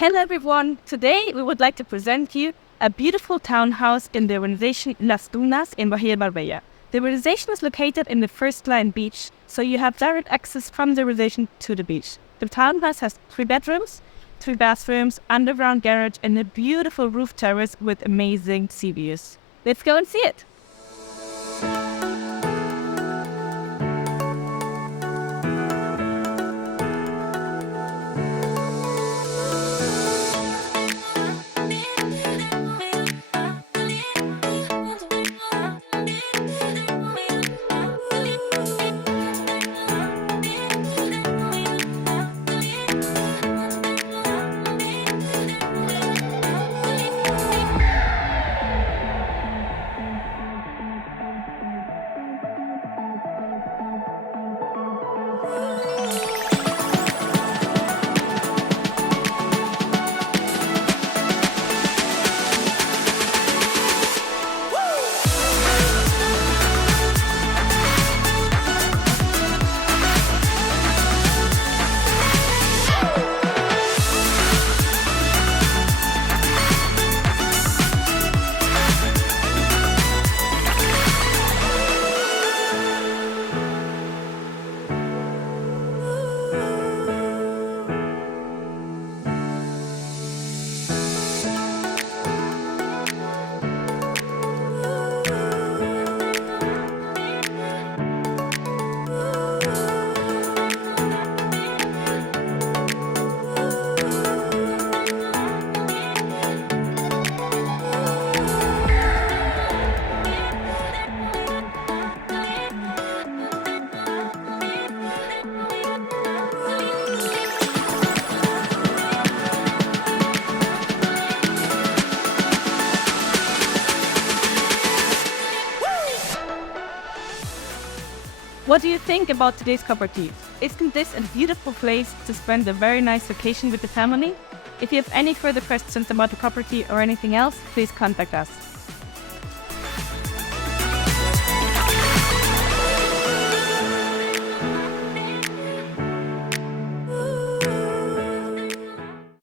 Hello everyone! Today we would like to present you a beautiful townhouse in the urbanization Las Dunas in Bahía de Marbella. The urbanization is located in the first line beach, so you have direct access from the urbanization to the beach. The townhouse has 3 bedrooms, 3 bathrooms, underground garage and a beautiful roof terrace with amazing sea views. Let's go and see it! What do you think about today's property? Isn't this a beautiful place to spend a very nice vacation with the family? If you have any further questions about the property or anything else, please contact us.